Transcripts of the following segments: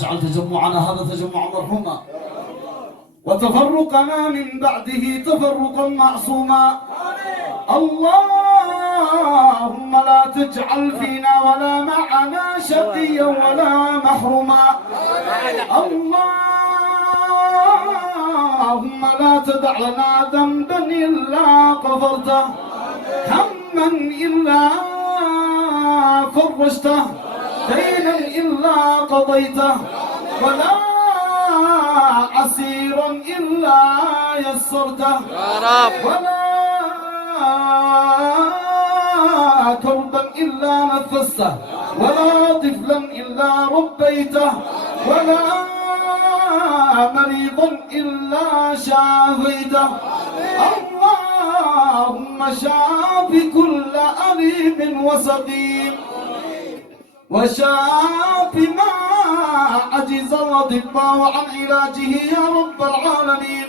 اجعل تجمعنا هذا تجمعا مرحوما وتفرقنا من بعده تفرقا معصوما. اللهم لا تجعل فينا ولا معنا شقيا ولا محروما. اللهم لا تدع لنا ذنبا إلا غفرته، هما إلا فرجته، دينا إلا قضيته، ولا عسيرا إلا يسرته، ولا كربا إلا نفسته، ولا طفلا إلا ربيته، ولا مريضا إلا شافيته. اللهم شاف كل أليم وسقيم، وشاف ما عجز الأطباء عن علاجه يا رب العالمين.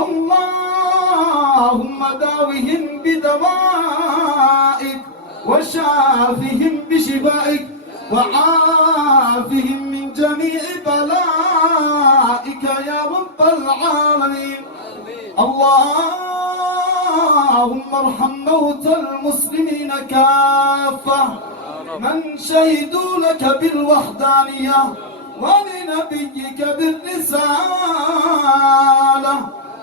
اللهم داوهم بدوائك وشافهم بشفائك وعافهم من جميع بلائك يا رب العالمين. اللهم ارحم موتى المسلمين كافة من شهدوا لك بالوحدانية ولنبيك بالرسالة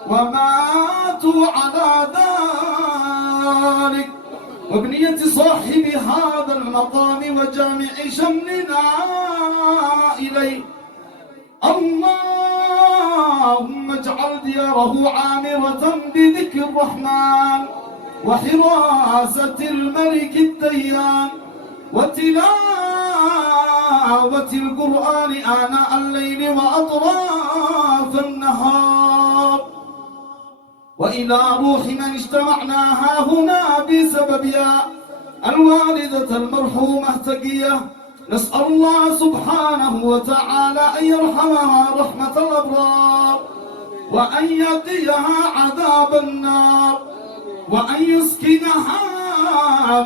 وماتوا على ذلك، وبنية صاحب هذا المقام وجامع شملنا إليه. اللهم اجعل دياره عامرة بذكر الرحمن وحراسة الملك الديان وتلاوة القرآن آناء الليل وأطراف النهار، وإلى روح من اجتمعنا هنا بسببها الوالدة المرحومة تقية، نسأل الله سبحانه وتعالى أن يرحمها رحمة الأبرار، وأن يقيها عذاب النار، وأن يسكنها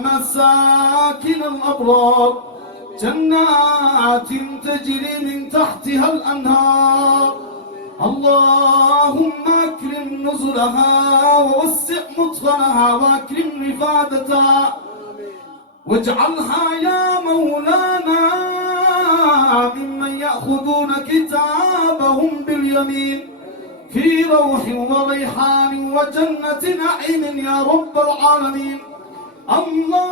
مساكن الأبرار، جنات تجري من تحتها الأنهار. اللهم أكرم نزلها ووسع مدخلها وأكرم رفادتها، واجعلها يا مولانا ممن يأخذون كتابهم باليمين في روح وريحان وجنة نعيم يا رب العالمين. الله